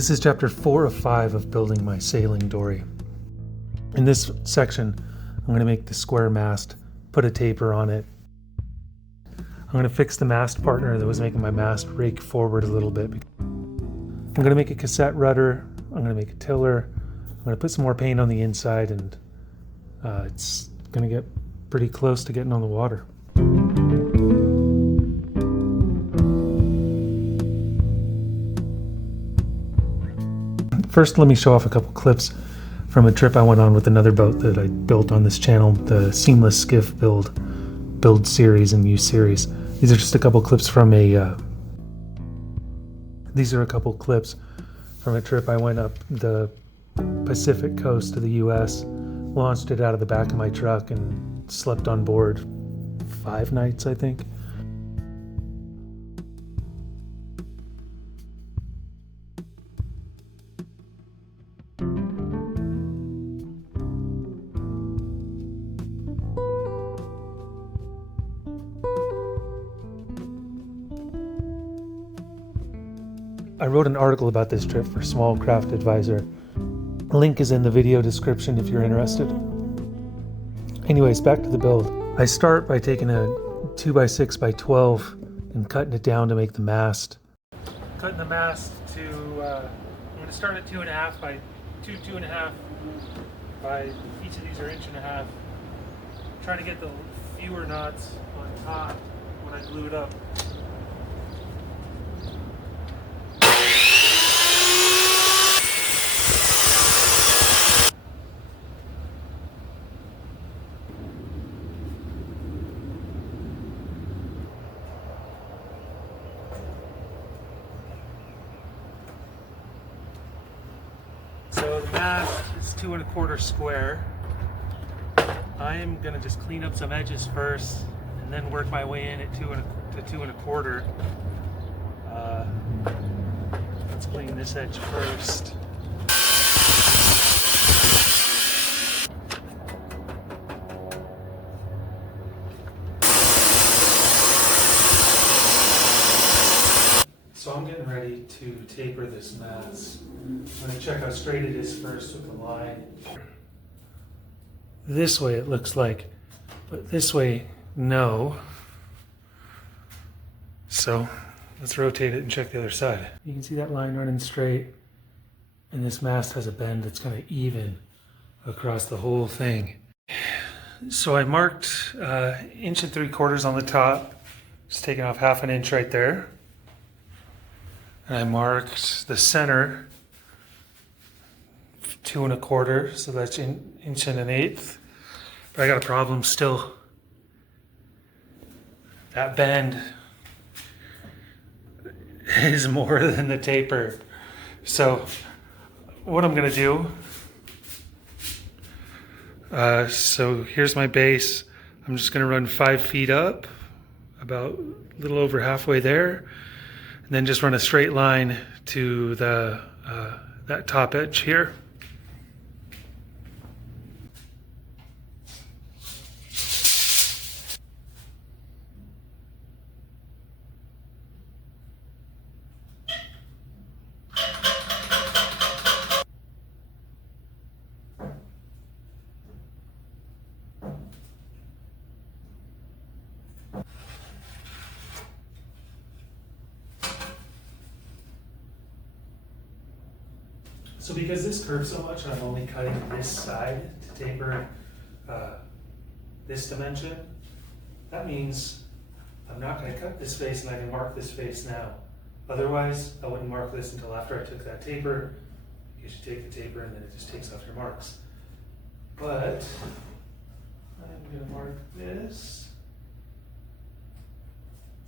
This is chapter 4 of 5 of building my sailing dory. In this section, I'm going to make the square mast, put a taper on it. I'm going to fix the mast partner that was making my mast rake forward a little bit. I'm going to make a cassette rudder. I'm going to make a tiller. I'm going to put some more paint on the inside, and it's going to get pretty close to getting on the water. First, let me show off a couple clips from a trip I went on with another boat that I built on this channel, the Seamless Skiff build series and use series. These are just a couple clips from a trip I went up the Pacific coast of the US, launched it out of the back of my truck and slept on board 5 nights, I think. I wrote an article about this trip for Small Craft Advisor. The link is in the video description if you're interested. Anyways, back to the build. I start by taking a 2x6x12 and cutting it down to make the mast. Cutting the mast to, I'm going to start at 2.5 by 2.5 by, each of these are 1.5 inches. Trying to get the fewer knots on top when I glue it up. So the mast is 2 1/4 square. I am going to just clean up some edges first and then work my way in at 2 1/4. Let's clean this edge first. So I'm getting ready to taper this mast. I'm going to check how straight it is first with the line. This way it looks like, but this way, no. So let's rotate it and check the other side. You can see that line running straight, and this mast has a bend that's kind of even across the whole thing. So I marked 1 3/4 inches on the top, just taking off 1/2 inch right there. And I marked the center 2 1/4, so that's 1 1/8 inches. But I got a problem still. That bend is more than the taper. So what I'm gonna do, so here's my base. I'm just gonna run 5 feet up, about a little over halfway there, and then just run a straight line to the that top edge here. So because this curves so much, I'm only cutting this side to taper this dimension. That means I'm not going to cut this face, and I can mark this face now. Otherwise, I wouldn't mark this until after I took that taper, because you take the taper and then it just takes off your marks. But I'm going to mark this.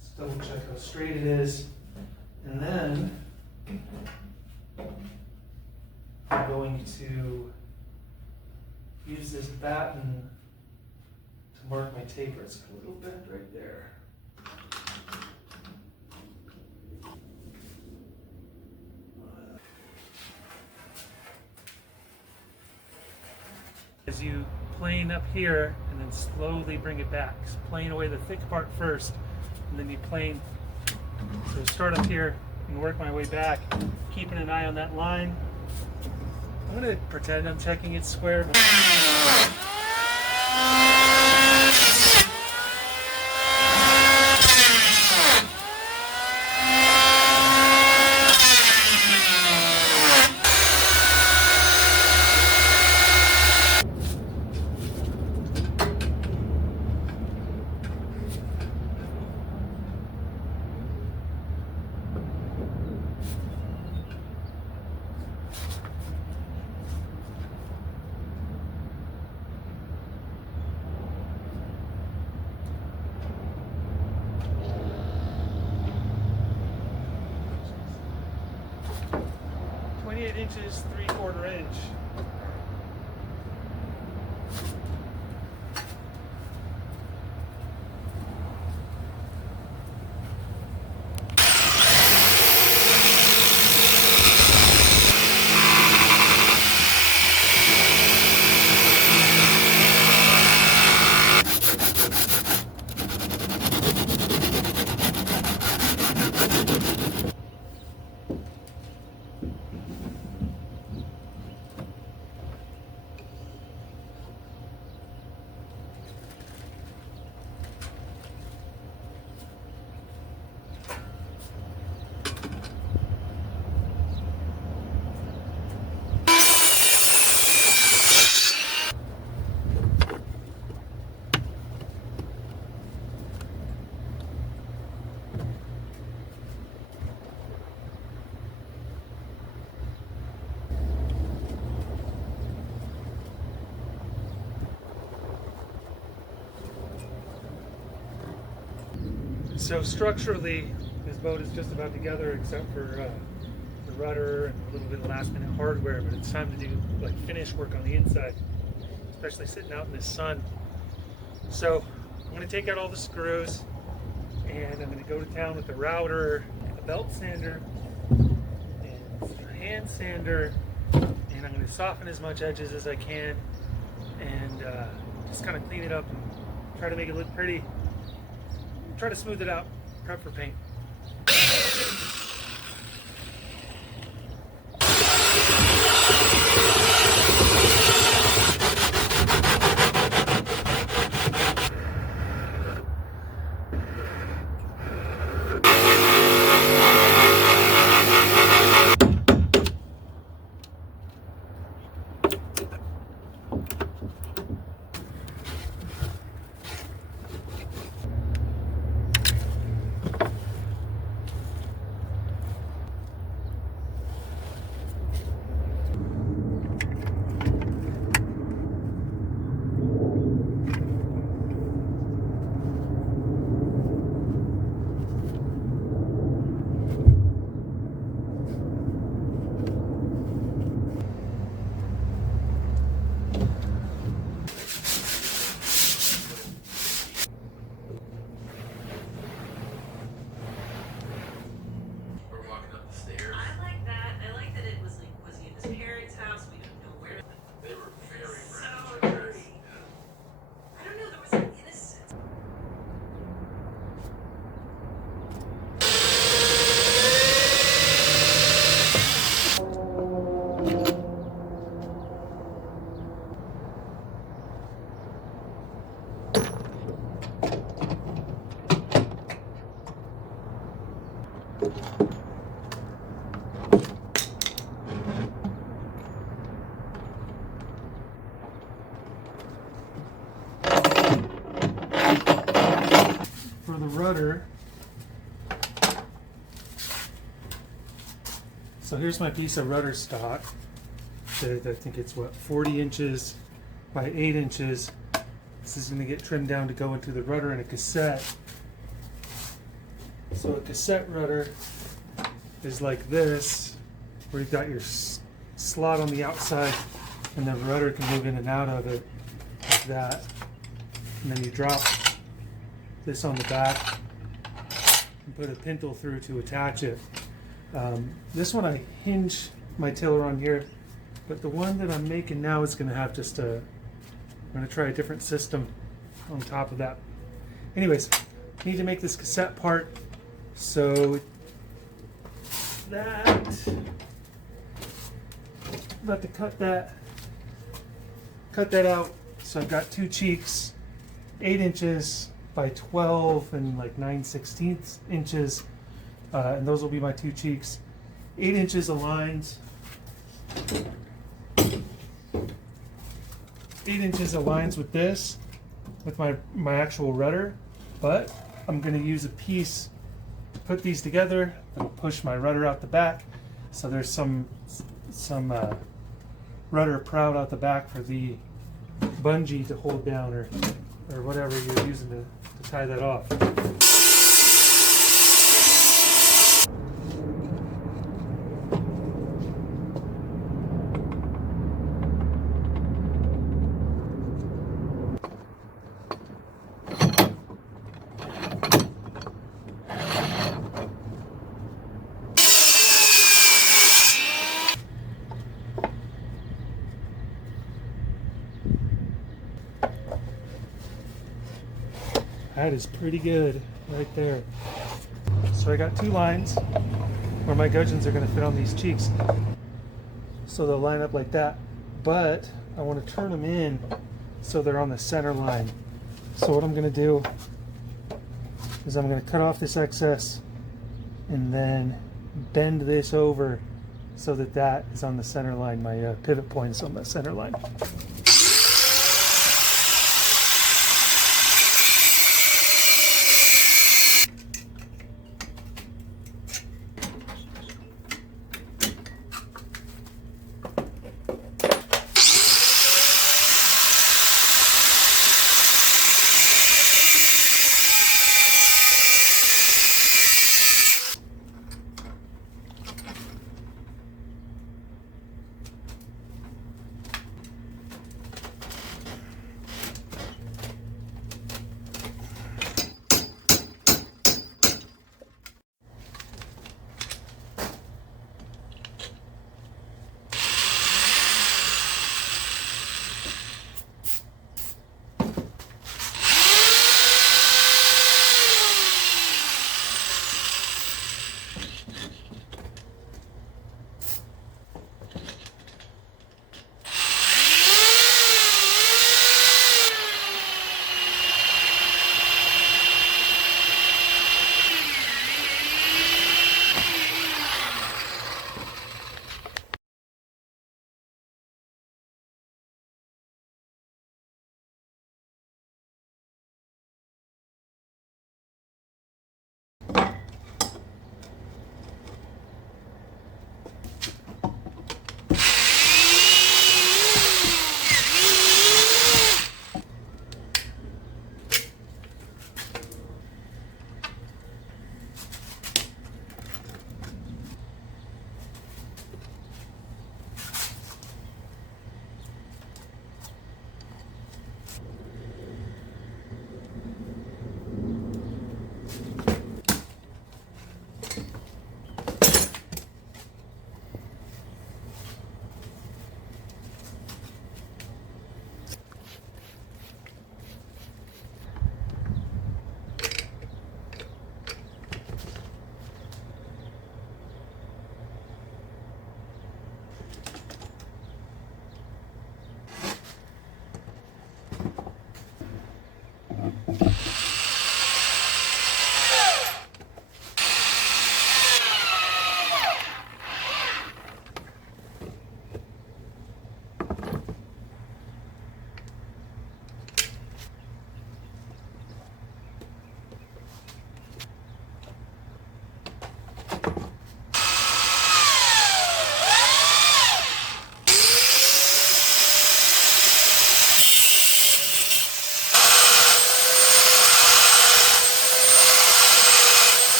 Let's double check how straight it is. And then I'm going to use this batten to mark my taper. It's got a little bend right there. As you plane up here and then slowly bring it back. Plane away the thick part first, and then you plane. So start up here and work my way back, keeping an eye on that line. I'm going to pretend I'm checking it's square. Inches, 3/4 inch. So structurally, this boat is just about together except for the rudder and a little bit of last minute hardware, but it's time to do like finish work on the inside, especially sitting out in this sun. So I'm going to take out all the screws and I'm going to go to town with the router, a belt sander, and a hand sander, and I'm going to soften as much edges as I can and just kind of clean it up and try to make it look pretty. Try to smooth it out, prep for paint. For the rudder, so here's my piece of rudder stock. I think it's what, 40 inches by 8 inches. This is going to get trimmed down to go into the rudder in a cassette. So a cassette rudder is like this, where you've got your slot on the outside and the rudder can move in and out of it like that. And then you drop this on the back and put a pintle through to attach it. This one I hinge my tiller on here, but the one that I'm making now is going to have just I'm going to try a different system on top of that. Anyways, need to make this cassette part, so that. About to cut that out. So I've got two cheeks, 8 inches by 12 and like 9/16 inches, and those will be my two cheeks. 8 inches of lines. 8 inches of lines with this, with my actual rudder, but I'm going to use a piece to put these together. I'll push my rudder out the back, so there's some rudder proud out the back for the bungee to hold down, or whatever you're using to tie that off. That is pretty good right there. So I got two lines where my gudgeons are going to fit on these cheeks. So they'll line up like that, but I want to turn them in so they're on the center line. So what I'm going to do is I'm going to cut off this excess and then bend this over so that that is on the center line. My pivot point is on the center line.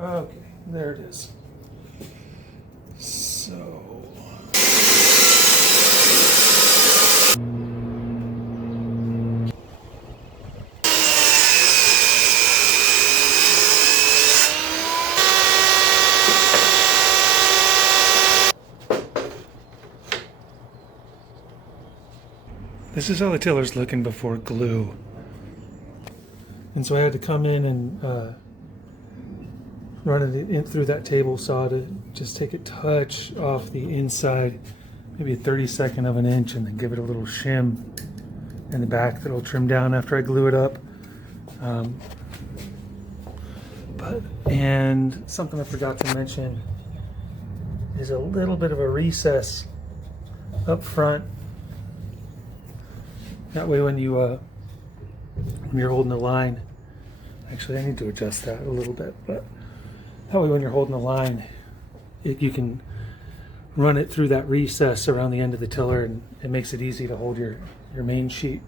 Okay, there it is. So This is how the tiller's looking before glue. And so I had to come in and run it in through that table saw to just take a touch off the inside, maybe a 32nd of an inch, and then give it a little shim in the back that'll trim down after I glue it up. And something I forgot to mention is a little bit of a recess up front. That way when you're holding the line, actually I need to adjust that a little bit, but that way when you're holding the line, you can run it through that recess around the end of the tiller, and it makes it easy to hold your main sheet.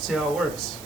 See how it works.